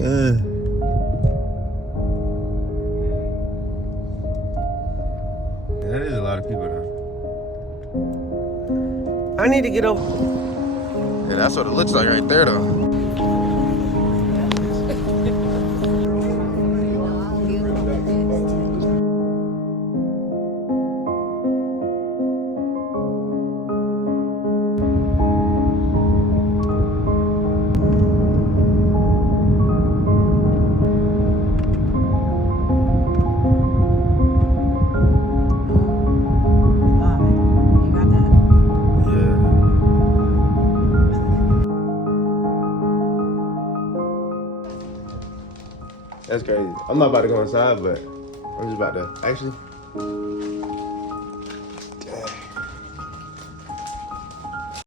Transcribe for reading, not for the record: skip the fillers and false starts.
That is a lot of people though. I need to get over. Yeah, that's what it looks like right there though. That's crazy. I'm not about to go inside, but I'm just about to actually.